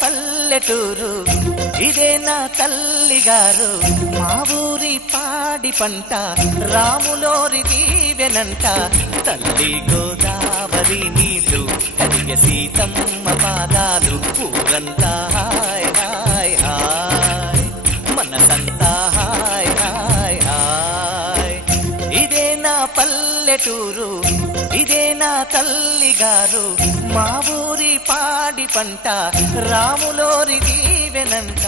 పల్లెటూరు, ఇదే నా తల్లిగారు. మా ఊరి పాడి పంట రాములోరి దీవెనంట. తల్లి గోదావరి నీళ్ళు కడిగ సీతమ్మ పాదాలు. ఊరంతా హాయ్ హాయ్ హాయ్, మనసంతా హాయ్ హాయ్ హాయ్. ఇదే నా పల్లెటూరు, ఇదే నా తల్లిగారు. మా ఊరి పాడి పంట రాములోరి దీవెనంట.